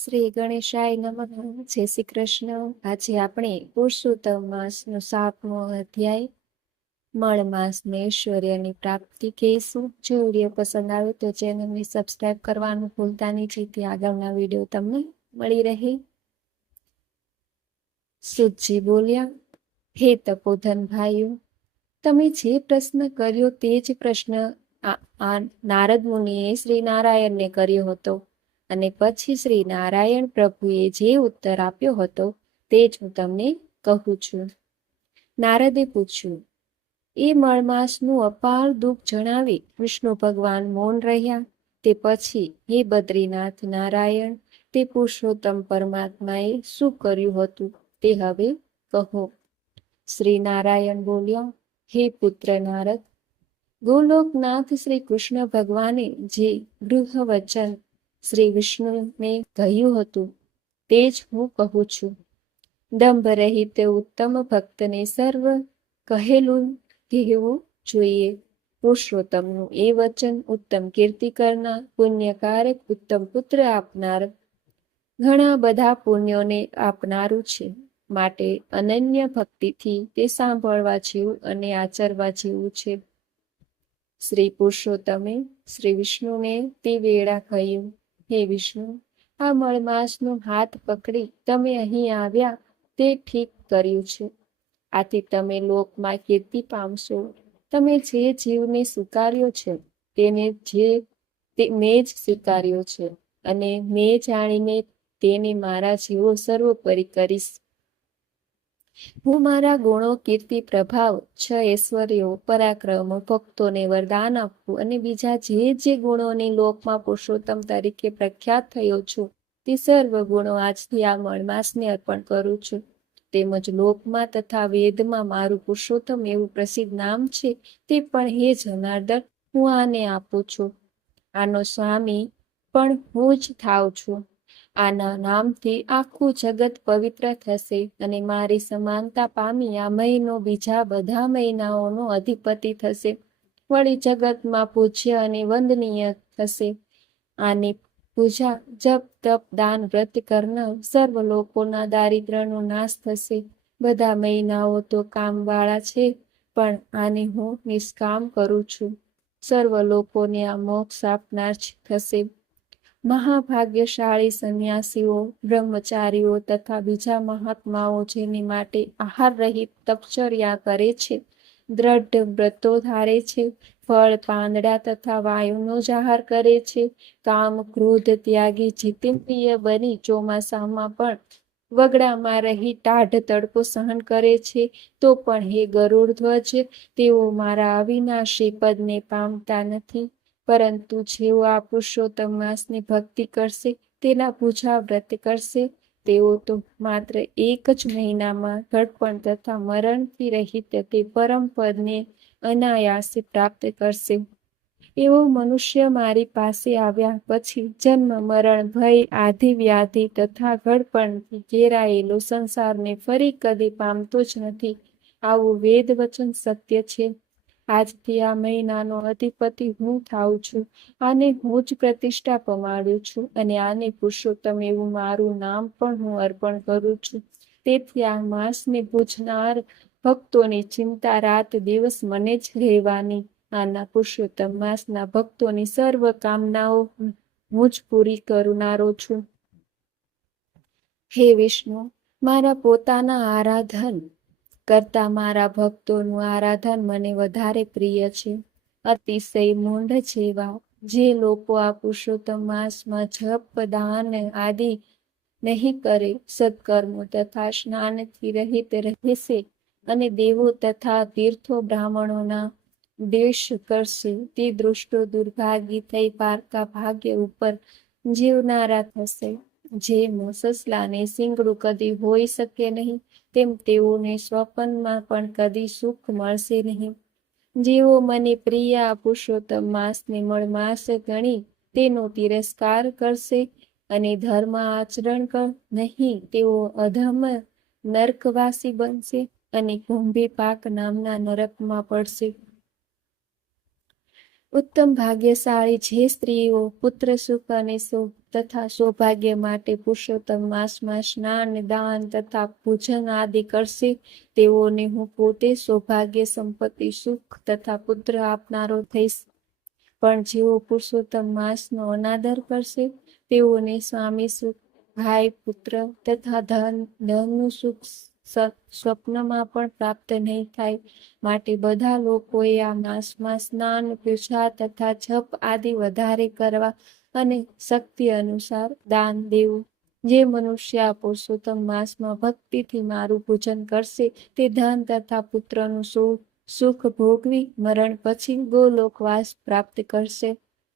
શ્રી ગણેશાય નમઃ. જય શ્રી કૃષ્ણ. આજે આપણે પુરુષોત્તમ માસનો 7મો અધ્યાય મળ માસને ઐશ્વર્યની પ્રાપ્તિ કહીશું. જો વિડીયો પસંદ આવે તો ચેનલને સબસ્ક્રાઇબ કરવાનું ભૂલતા નહીં, જેથી આગળના વિડીયો તમને મળી રહે. સુતજી બોલ્યા, હે તપોધન ભાઈઓ, તમે જે પ્રશ્ન કર્યો તે જ પ્રશ્ન નારદ મુનિએ શ્રી નારાયણને કર્યો હતો, અને પછી શ્રી નારાયણ પ્રભુએ જે ઉત્તર આપ્યો હતો તે જ હું તમને કહું છું. નારદે પૂછ્યું, એ મળમાસનું અપાર દુઃખ જણાવી વિષ્ણુ ભગવાન મૌન રહ્યા. તે પછી હે બદ્રીનાથ નારાયણ, તે પુરુષોત્તમ પરમાત્માએ શું કર્યું હતું તે હવે કહો. શ્રી નારાયણ બોલ્યા, હે પુત્ર નારદ, ગોલોકનાથ શ્રી કૃષ્ણ ભગવાને જે ગૃહ વચન શ્રી વિષ્ણુને કહ્યું હતું તે જ હું કહું છું. દંભ રહિત ઉત્તમ ભક્તને સર્વ કહેલું કહેવું જોઈએ. પુરુષોત્તમનું એ વચન ઉત્તમ કીર્તિ કરનાર, પુણ્યકારક, ઉત્તમ પુત્ર આપનાર, ઘણા બધા પુણ્યોને આપનારું છે. માટે અનન્ય ભક્તિથી તે સાંભળવા જેવું અને આચરવા જેવું છે. શ્રી પુરુષોત્તમે શ્રી વિષ્ણુને તે વેળા કહ્યું, હે વિષ્ણુ, આ મળમાસનો હાથ પકડી તમે અહીં આવ્યા તે ઠીક કર્યું છે. આથી તમે લોકમાં કીર્તિ પામશો. તમે જે જીવને સ્વીકાર્યો છે મેં જ સ્વીકાર્યો છે, અને મેં જાણીને તેને મારા જેવો સર્વોપરી કરીશ. હું મારા ગુણો, કીર્તિ, પ્રભાવ, 6 ઐશ્વર્યો, પરાક્રમો, ભક્તોને વરદાન આપવું અને બીજા જે ગુણોની લોકમાં પુરુષોત્તમ તરીકે પ્રખ્યાત થયો છું તે સર્વ ગુણો આજથી આ મળમાસને અર્પણ કરું છું. તેમજ લોકમાં તથા વેદમાં મારું પુરુષોત્તમ એવું પ્રસિદ્ધ નામ છે તે પણ હે જનાર્દન હું આને આપું છું. આનો સ્વામી પણ હું જ થાઉં છું. આના નામથી આખું જગત પવિત્ર થશે અને મારી સમાનતા પામી આ મહિનો બીજા બધા મહિનાઓનો અધિપતિ થશે. વળી જગતમાં પૂજ્ય અને વંદનીય થશે. આની પૂજા, જપ, તપ, દાન, વ્રત કરનાર સર્વ લોકોના દારિદ્ર્યનો નાશ થશે. બધા મહિનાઓ તો કામવાળા છે, પણ આને હું નિષ્કામ કરું છું. સર્વ લોકોને આ મોક્ષ આપનાર થશે. મહાભાગ્યશાળી સંન્યાસીઓ, બ્રહ્મચારીઓ તથા બીજા મહાત્માઓ જેની માટે આહાર રહિત તપશ્ચર્યા કરે છે, દ્રઢ વ્રતો ધારે છે, ફળ, પાંદડા તથા વાયુનો જ આહાર કરે છે, કામ ક્રોધ ત્યાગી જીતેન્દ્રિય બની ચોમાસામાં પણ વગડામાં રહી ટાઢ તડકો સહન કરે છે, તો પણ હે ગરુડ ધ્વજ, તેઓ મારા અવિનાશી પદને પામતા નથી. પરંતુ જેઓ આ પુરુષોત્તમ માસની ભક્તિ કરશે, તેના પૂજા વ્રત કરશે, તેઓ તો માત્ર એક જ મહિનામાં ઘડપણ તથા મરણથી રહિત તે પરમ પદને અનાયાસે પ્રાપ્ત કરશે. એવો મનુષ્ય મારી પાસે આવ્યા પછી જન્મ, મરણ, ભય, આધિ, વ્યાધિ તથા ઘડપણથી ઘેરાયેલો સંસારને ફરી કદી પામતો જ નથી. આવું વેદ વચન સત્ય છે. આજથી આ મહિનાનો અધિપતિ હું થાઉં છું. આને હું જ પ્રતિષ્ઠા પમાડું છું, અને આને પુરુષોત્તમ એવું મારું નામ પણ હું અર્પણ કરું છું. તેથી આ માસને પૂજનાર ભક્તોની ચિંતા રાત દિવસ મને જ રહેવાની. આના પુરુષોત્તમ માસના ભક્તોની સર્વ કામનાઓ હું જ પૂરી કરનારો છું. હે વિષ્ણુ, મારા પોતાના આરાધન કરતા મારા ભક્તોનું આરાધન મને વધારે પ્રિય છે. અતિશય મૂંઢ જેવા જે લોકો આ પુરુષોત્તમ માસમાં જપ, દાન આદિ નહીં કરે, સત્કર્મો તથા સ્નાનથી રહિત રહેશે અને દેવો તથા તીર્થો બ્રાહ્મણોના દ્વેષ કરશે, તે દૃષ્ટો દુર્ભાગી થઈ પારકા ભાગ્ય ઉપર જીવનારા થશે. જેમ સસલાને શીંગડું કદી હોઈ શકે નહીં, તેમ તેઓને સ્વપ્નમાં પણ કદી સુખ મળશે નહીં. જેઓ મને પ્રિય આ પુરુષોત્તમ માસને મળમાસ ગણી તેનો તિરસ્કાર કરશે અને ધર્મ આચરણ નહીં, તેઓ અધમ નરકવાસી બનશે અને કુંભી પાક નામના નરકમાં પડશે. ઉત્તમ ભાગ્યશાળી જે સ્ત્રીઓ પુત્ર સુખ અને તથા સૌભાગ્ય માટે પુરુષોત્તમ માસમાં સ્નાન, દાન તથા પૂજન આદિ કરશે તેઓને હું પોતે સૌભાગ્ય, સંપત્તિ, સુખ તથા પુત્ર આપનારો થઈશ. પણ જેઓ પુરુષોત્તમ માસનો અનાદર કરશે તેઓને સ્વામી સુખ, ભાઈ, પુત્ર તથા ધનનું સુખ સ્વપ્નમાં પણ પ્રાપ્ત નહીં થાય. માટે બધા લોકોએ આ માસમાં સ્નાન, પૂજા તથા જપ આદિ વધારે કરવા અને શક્તિ અનુસાર દાન દેવું. જે મનુષ્ય આ પુરુષોત્તમ માસમાં ભક્તિથી મારું પૂજન કરશે તે ધન તથા પુત્રનું સુખ ભોગવી મરણ પછી ગોલોકવાસ પ્રાપ્ત કરશે.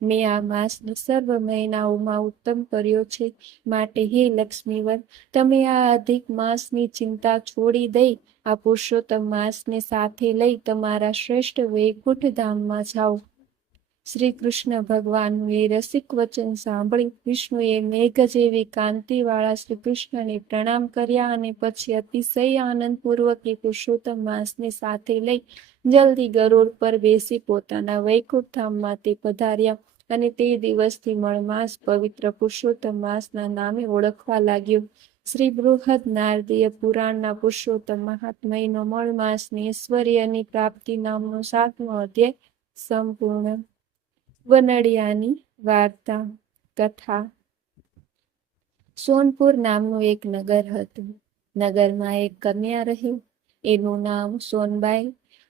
મેં આ માસને સર્વ મહિનાઓમાં ઉત્તમ કર્યો છે. માટે હે લક્ષ્મીવર, તમે આ અધિક માસની ચિંતા છોડી દઈ આ પુરુષોત્તમ માસને સાથે લઈ તમારા શ્રેષ્ઠ વૈકુંઠ ધામમાં જાઓ. શ્રી કૃષ્ણ ભગવાનનું એ રસિક વચન સાંભળી વિષ્ણુએ મેઘ જેવી કાંતિવાળા શ્રી કૃષ્ણને પ્રણામ કર્યા અને પછી અતિશય આનંદપૂર્વક એ પુરુષોત્તમ માસને સાથે લઈ જલ્દી ગરુડ પર બેસી પોતાના વૈકુંઠ ધામમાં તે પધાર્યા. અને તે દિવસથી મળમાસ પવિત્ર પુરુષોત્તમ માસના નામે ઓળખવા લાગ્યો. શ્રી બૃહદ નારદીય પુરાણના પુરુષોત્તમ મહાત્મયનો મળમાસની ઐશ્વર્યની પ્રાપ્તિ નામનો 7મો અધ્યાય સંપૂર્ણ. વનડિયાની વાર્તા. કથા. સોનપુર નામનું એક નગર હતું. નગરમાં એક કન્યા રહી. એનું નામ સોનબાઈ.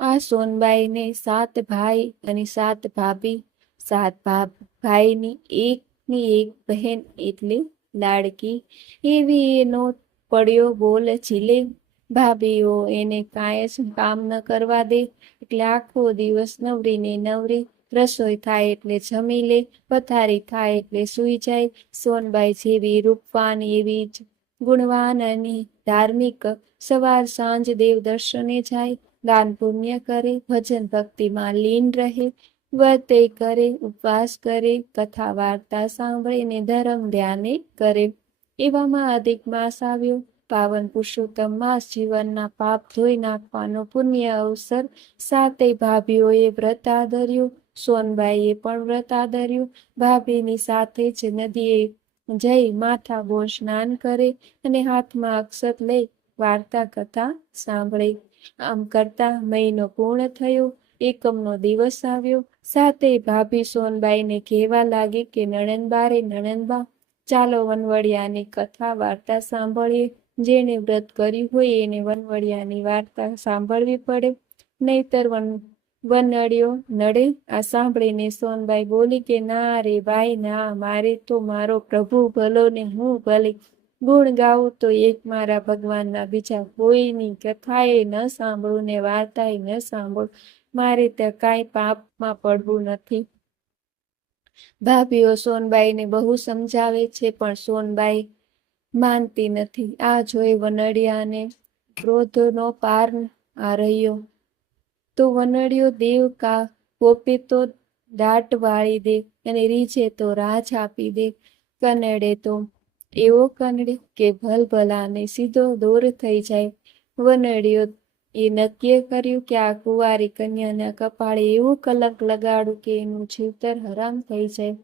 આ સોનબાઈને 7 ભાઈ અને 7 ભાભી. 7 ભાઈની એકની એક બહેન એટલે લાડકી. એવી એનો પડ્યો બોલ ઝીલે. ભાભીઓ એને કાંઈ જ કામ ન કરવા દે એટલે આખો દિવસ નવરીને નવરી. રસોઈ થાય એટલે જમી લે, પથારી થાય એટલે સૂઈ જાય. સોનબાઈ જેવી રૂપવાન, એવી જ ગુણવાન અને ધાર્મિક. સવાર સાંજ દેવ દર્શને જાય, દાન પુણ્ય કરે, ભજન ભક્તિમાં લીન રહે, વ્રતે કરે, ઉપવાસ કરે, કથા વાર્તા સાંભળીને ધર્મ ધ્યાને કરે. એવામાં અધિક માસ આવ્યો. પાવન પુરુષોત્તમ માસ જીવનના પાપ ધોઈ નાખવાનો પુણ્ય અવસર. 7 ભાભીઓએ વ્રત આદર્યું. સોનબાઈએ પણ વ્રત આદર્યું. ભાભીની સાથે જ નદીએ જઈ માથા બોળ સ્નાન કરે અને હાથમાં અક્ષત લઈ વાર્તા કથા સાંભળે. આમ કરતા મહિનો પૂર્ણ થયો. એકમનો દિવસ આવ્યો. 7 ભાભી સોનબાઈને કહેવા લાગી કે નણંદબા રે નણંદબા, ચાલો વનવડિયાની કથા વાર્તા સાંભળીએ. જેણે વ્રત કર્યું હોય એને વનવડિયાની વાર્તા સાંભળવી પડે, નહીતર વનડિયો નડે. આ સાંભળીને સોનબાઈ બોલી કે ના રે ભાઈ ના, મારે તો મારો પ્રભુ ભલો ને હું ભલી. ગુણ ગાવું તો એક મારા ભગવાનના, બીજા કોઈની કથાએ ન સાંભળું ને વાર્તાએ ન સાંભળું. મારે ત્યાં કાંઈ પાપમાં પડવું નથી. ભાભીઓ સોનબાઈને બહુ સમજાવે છે પણ સોનબાઈ માનતી નથી. આ જોઈ વનડિયાને ક્રોધનો પાર આ રહ્યો. તો વનડિયો દેવ કોપે તો દાટ વાળી દે અને રીઝે તો રાજ આપી દે. કનડે તો એવો કનડે કે ભલભલાને સીધો દોર થઈ જાય. વનડિયો એ નક્કી કર્યું કે આ કુંવારી કન્યાના કપાળે એવું કલંક લગાડું કે એનું જીવતર હરામ થઈ જાય.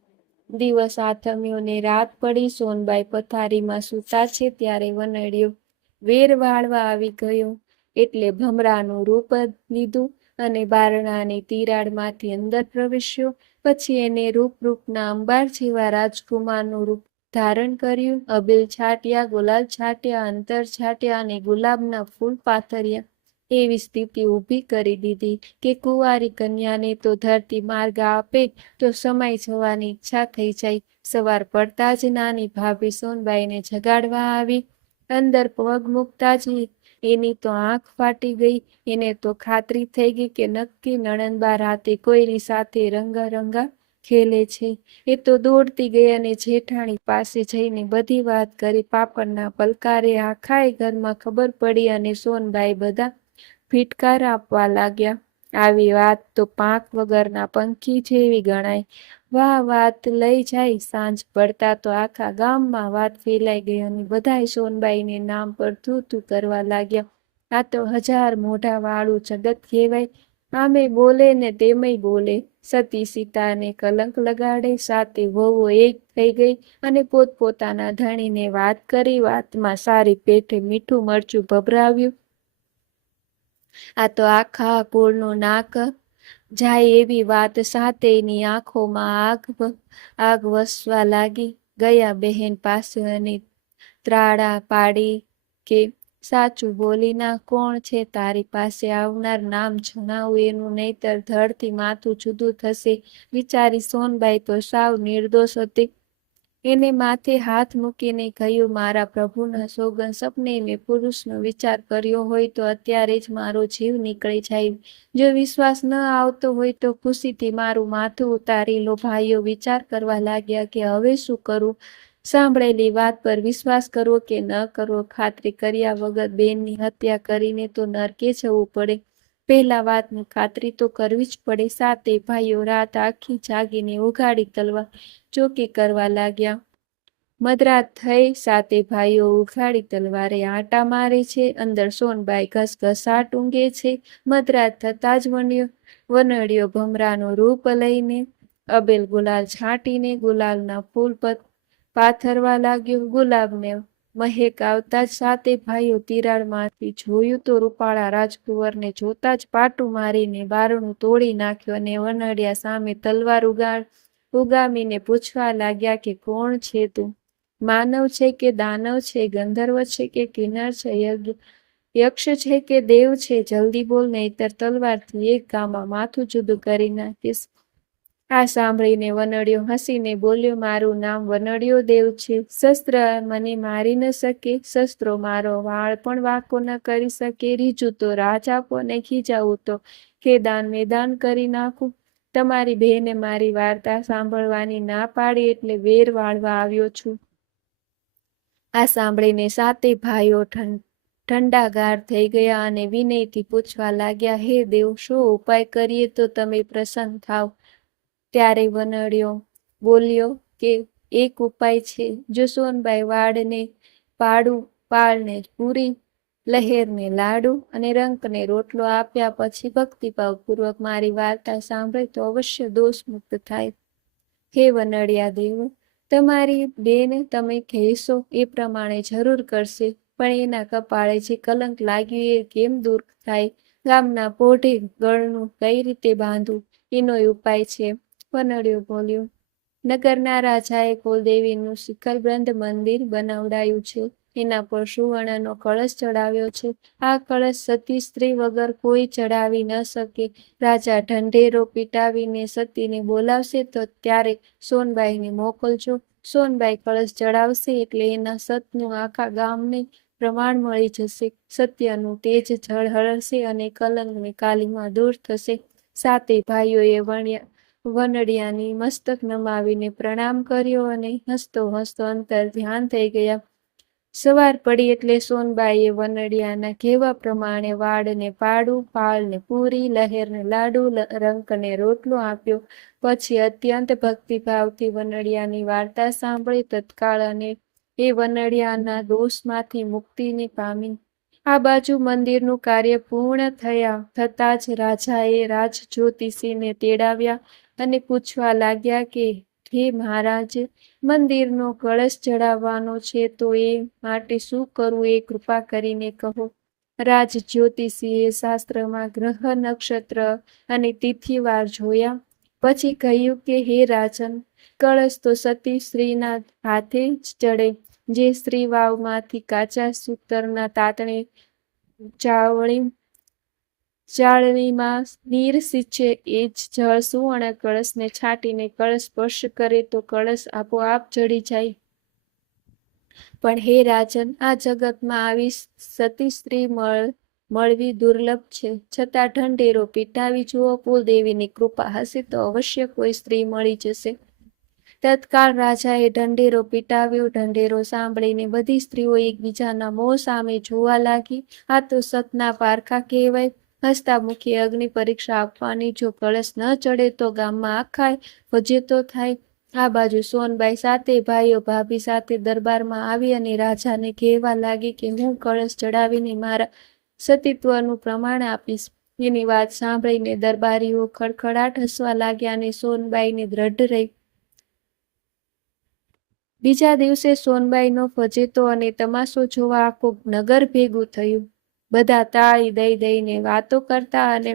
દિવસ આથમ્યો ને રાત પડી. સોનબાઈ પથારીમાં સૂતા છે ત્યારે વનડિયો વેર વાળવા આવી ગયો. એટલે ભમરાનું રૂપ લીધું અને બારણાની તિરાડમાંથી અંદર પ્રવેશ્યો. પછી એને રૂપના અંબાર જેવા રાજકુમારનું રૂપ ધારણ કર્યું. અબીલ છાટ્યા, ગુલાલ છાટ્યા, અંતર છાટ્યા અને ગુલાબના ફૂલ પાથર્યા. એવી સ્થિતિ ઊભી કરી દીધી કે કુંવારી કન્યાને તો ધરતી માર્ગ આપે તો સમાઈ જવાની ઈચ્છા થઈ જાય. સવાર પડતા જ નાની ભાભી સોનબાઈને જગાડવા આવી. અંદર પગ મૂકતા જ એની તો આંખ ફાટી ગઈ. એને તો ખાતરી થઈ ગઈ કે નક્કી નણંદબા રાતે કોઈની સાથે રંગા ખેલે છે. એ તો દોડતી ગઈ અને જેઠાણી પાસે જઈને બધી વાત કરી. પાપડના પલકારે આખાય ઘરમાં ખબર પડી અને સોનબાઈ બધા ફિટકાર આપવા લાગ્યા. આવી વાત તો પાંખ વગરના પંખી જેવી ગણાય. વાહ વાત લઈ જાય. સાંજ પડતા તો આખા ગામમાં વાત ફેલાઈ ગઈ અને બધાય સોનબાઈને નામ પર થૂ કરવા લાગ્યા. આ તો 1000 મોઢા વાળું જગત કહેવાય. આમે બોલે ને તેમેય બોલે. સતી સીતાને કલંક લગાડે. સાતે વહુઓ એક થઈ ગઈ અને પોતપોતાના ધણીને વાત કરી. વાતમાં સારી પેઠે મીઠું મરચું ભભરાવ્યું. આ તો આખા કુળનું નાક જાય એવી વાત. સાતેયની આંખોમાં આગ વસવા લાગી. ગયા બહેન પાસે અને ત્રાડા પાડી કે સાચું બોલી ના, કોણ છે તારી પાસે આવનાર? નામ જણાવું એનું, નહીતર ધડથી માથું જુદું થશે. વિચારી સોનબાઈ તો સાવ નિર્દોષ હતી. એને માથે હાથ મૂકીને કહ્યું, મારા પ્રભુના સોગંદ, સપને મેં પુરુષનો વિચાર કર્યો હોય તો અત્યારે જ મારો જીવ નીકળી જાય. જો વિશ્વાસ ન આવતો હોય તો ખુશીથી મારું માથું ઉતારી લો. ભાઈઓ વિચાર કરવા લાગ્યા કે હવે શું કરવું. સાંભળેલી વાત પર વિશ્વાસ કરવો કે ન કરવો. ખાતરી કર્યા વગર બેનની હત્યા કરીને તો નરકે જવું પડે. પહેલા વાતની ખાતરી તો કરવી જ પડે. સાતે ભાઈઓ રાત આખી જાગીને ઉઘાડી તલવાર ચોકી કરવા લાગ્યા. મધરાત થઈ. સાતે ભાઈઓ ઉઘાડી તલવારે આંટા મારે છે. અંદર સોનબાઈ ઘસઘસાટ ઊંઘે છે. મધરાત થતાં જ વનડિયો ભમરાનો રૂપ લઈને અબેલ ગુલાલ છાંટીને ગુલાલના ફૂલ પાથરવા લાગ્યો. ગુલાબને મહેક આવતા જ સાતે ભાઈઓ તિરાડમાંથી જોયું તો રૂપાળા રાજકુંવરને જોતા જ પાટું મારીને બારણું તોડી નાખ્યું અને વનડિયા સામે તલવાર ઉગામીને પૂછવા લાગ્યા કે કોણ છે તું? માનવ છે કે દાનવ છે? ગંધર્વ છે કે કિન્નર છે? યક્ષ છે કે દેવ છે? જલ્દી બોલ, નહીતર તલવારથી એક ગામમાં માથું જુદું કરી નાખીશ. આ સાંભળીને વનડિયો હસીને બોલ્યો, મારું નામ વનડિયો દેવ છે. શસ્ત્ર મને મારી ન શકે. શસ્ત્રો મારો વાળ પણ વાંકો ન કરી શકે. રીજું તો રાજ આપો ને ખીજાવું તો ખેદાન મેદાન કરી નાખું. તમારી બહેને મારી વાર્તા સાંભળવાની ના પાડી એટલે વેર વાળવા આવ્યો છું. આ સાંભળીને સાતે ભાઈઓ ઠંડાગાર થઈ ગયા અને વિનયથી પૂછવા લાગ્યા, હે દેવ, શો ઉપાય કરીએ તો તમે પ્રસન્ન થાવ? ત્યારે વનડિયો બોલ્યો કે એક ઉપાય છે. જો સોનબાઈ વાળને પાળને પૂરી, લહેરને લાડુ અને રંકને રોટલો આપ્યા પછી ભક્તિભાવપૂર્વક મારી વાર્તા સાંભળે તો અવશ્ય દોષ મુક્ત થાય. હે વનડિયા દેવ, તમારી બેન તમે કહેશો એ પ્રમાણે જરૂર કરશે, પણ એના કપાળે જે કલંક લાગ્યું એ કેમ દૂર થાય? ગામના પોઢે ગળનું કઈ રીતે બાંધવું એનો ઉપાય છે. વનડિયો બોલ્યો, નગરના રાજાએ કુલદેવીનું શિખરબંધ મંદિર બનાવડાયું છે. એના પર સુવર્ણનો કળશ ચડાવ્યો છે. આ કળશ સતી સ્ત્રી વગર કોઈ ચડાવી ન શકે. રાજા ઢંઢેરો પીટાવીને સતીને બોલાવશે તો ત્યારે સોનબાઈને મોકલજો. સોનબાઈ કળશ ચડાવશે એટલે એના સતનું આખા ગામને પ્રમાણ મળી જશે. સત્યનું તેજ ઝળહળશે અને કલંકની કાલીમાં દૂર થશે. સાતે ભાઈઓએ વનડિયાની મસ્તક નમાવીને પ્રણામ કર્યો અને હસતો હસતો અંતર ધ્યાન થઈ ગયા. સવાર પડી એટલે સોનબાઈએ વનડિયાના કહેવા પ્રમાણે વાળને પાડું, પાળને પૂરી, લહેરને લાડુ, રંકને રોટલો આપ્યો. પછી અત્યંત ભક્તિભાવથી વનડિયાની વાર્તા સાંભળી તત્કાળ અને એ વનડિયાના દોષમાંથી મુક્તિને પામી. આ બાજુ મંદિરનું કાર્ય પૂર્ણ થતાં જ રાજાએ રાજજ્યોતિષીને તેડાવ્યા અને પૂછવા લાગ્યા કે હે મહારાજ, મંદિરનો કળશ ચડાવવાનો છે તો એ માટે શું કરવું એ કૃપા કરીને કહો. રાજ જ્યોતિષીએ શાસ્ત્રમાં ગ્રહ, નક્ષત્ર અને તિથિવાર જોયા. પછી કહ્યું કે હે રાજન, કળશ તો સતી સ્ત્રીના હાથે જ ચડે. જે સ્ત્રી વાવમાંથી કાચા સૂતરના તાતણે ચાળણીમાં નીર સિંચે એ જ જળ સુવર્ણ કળશને છાંટીને કળશ સ્પર્શ કરે તો કળશ આપોઆપ ચડી જાય. પણ હે રાજન, આ જગતમાં આવી સતી સ્ત્રી મળવી દુર્લભ છે. છતાં ઢંઢેરો પીટાવી જુઓ, કુલદેવીની કૃપા હશે તો અવશ્ય કોઈ સ્ત્રી મળી જશે. તત્કાળ રાજાએ ઢંઢેરો પીટાવ્યો. ઢંઢેરો સાંભળીને બધી સ્ત્રીઓ એકબીજાના મોં સામે જોવા લાગી. આ તો સતના પારખા કહેવાય. હસતા મુખે અગ્નિ પરીક્ષા આપવાની. જો કળશ ન ચડે તો ગામમાં આખા ફજેતો થાય. આ બાજુ સોનબાઈ સાતે ભાઈઓ ભાભી સાથે દરબારમાં આવી અને રાજાને કહેવા લાગી કે હું કળશ ચડાવીને મારા સતીત્વનું પ્રમાણ આપીશ. એની વાત સાંભળીને દરબારીઓ ખડખડાટ હસવા લાગ્યા અને સોનબાઈને દ્રઢ રહી. બીજા દિવસે સોનબાઈનો ફજેતો અને તમાશો જોવા આખું નગર ભેગું થયું. બધા તાળી દઈ દઈને વાતો કરતા અને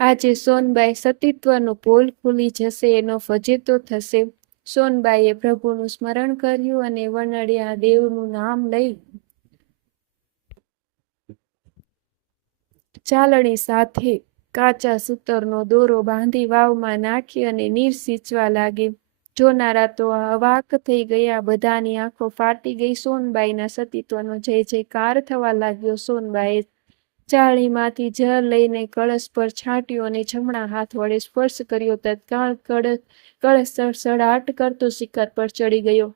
આજે સોનબાઈ સતીત્વનું પોલ ખુલી જશે, એનો ફજેતો થશે. સોનબાઈએ પ્રભુનું સ્મરણ કર્યું અને વનડિયા દેવનું નામ લઈ ચાલણી સાથે કાચા સૂતરનો દોરો બાંધી વાવમાં નાખી અને નીર સિંચવા લાગી. જોનારા તો અવાક થઈ ગયા. બધાની આંખો ફાટી ગઈ. સોનબાઈના સતીત્વનો જય જયકાર થવા લાગ્યો. સોનબાઈએ ચાળણીમાંથી જળ લઈને કળશ પર છાંટ્યો અને જમણા હાથ વડે સ્પર્શ કર્યો. તત્કાળ કળશ સડસડાટ કરતો શિખર પર ચડી ગયો.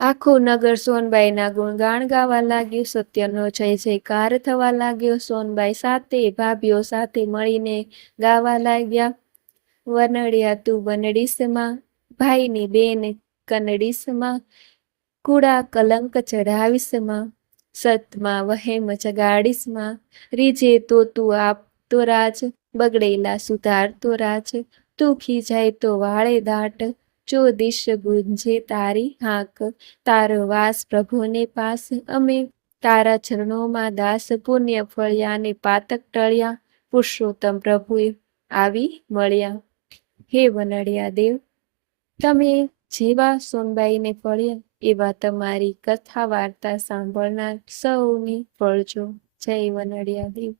આખું નગર સોનબાઈના ગુણગાન ગાવા લાગ્યું. સત્યનો જય જયકાર થવા લાગ્યો. સોનબાઈ સાતે ભાભીઓ સાથે મળીને ગાવા લાગ્યા. વનડિયા તું વનડીશમાં, ભાઈની બેન કનડીશમાં, કુડા કલંક ચઢાવીશમાં, સતમાં વહેમ જગાડીશમાં, રીજે તો તું આપતો રાજ, બગડેલા સુધારતો રાજ, તું ખીજાય તો વાળે દાટ, જો દિશ ગુંજે તારી હાક, તારો વાસ પ્રભુને પાસ, અમે તારા ચરણોમાં દાસ, પુણ્ય ફળ્યા ને પાતક ટળ્યા, પુરુષોત્તમ પ્રભુએ આવી મળ્યા. હે વનડિયા દેવ, તમે જેવા સોનબાઈને ફળ્યા એવા તમારી કથા વાર્તા સાંભળનાર સૌની ફળજો. જય વનડિયા દેવ.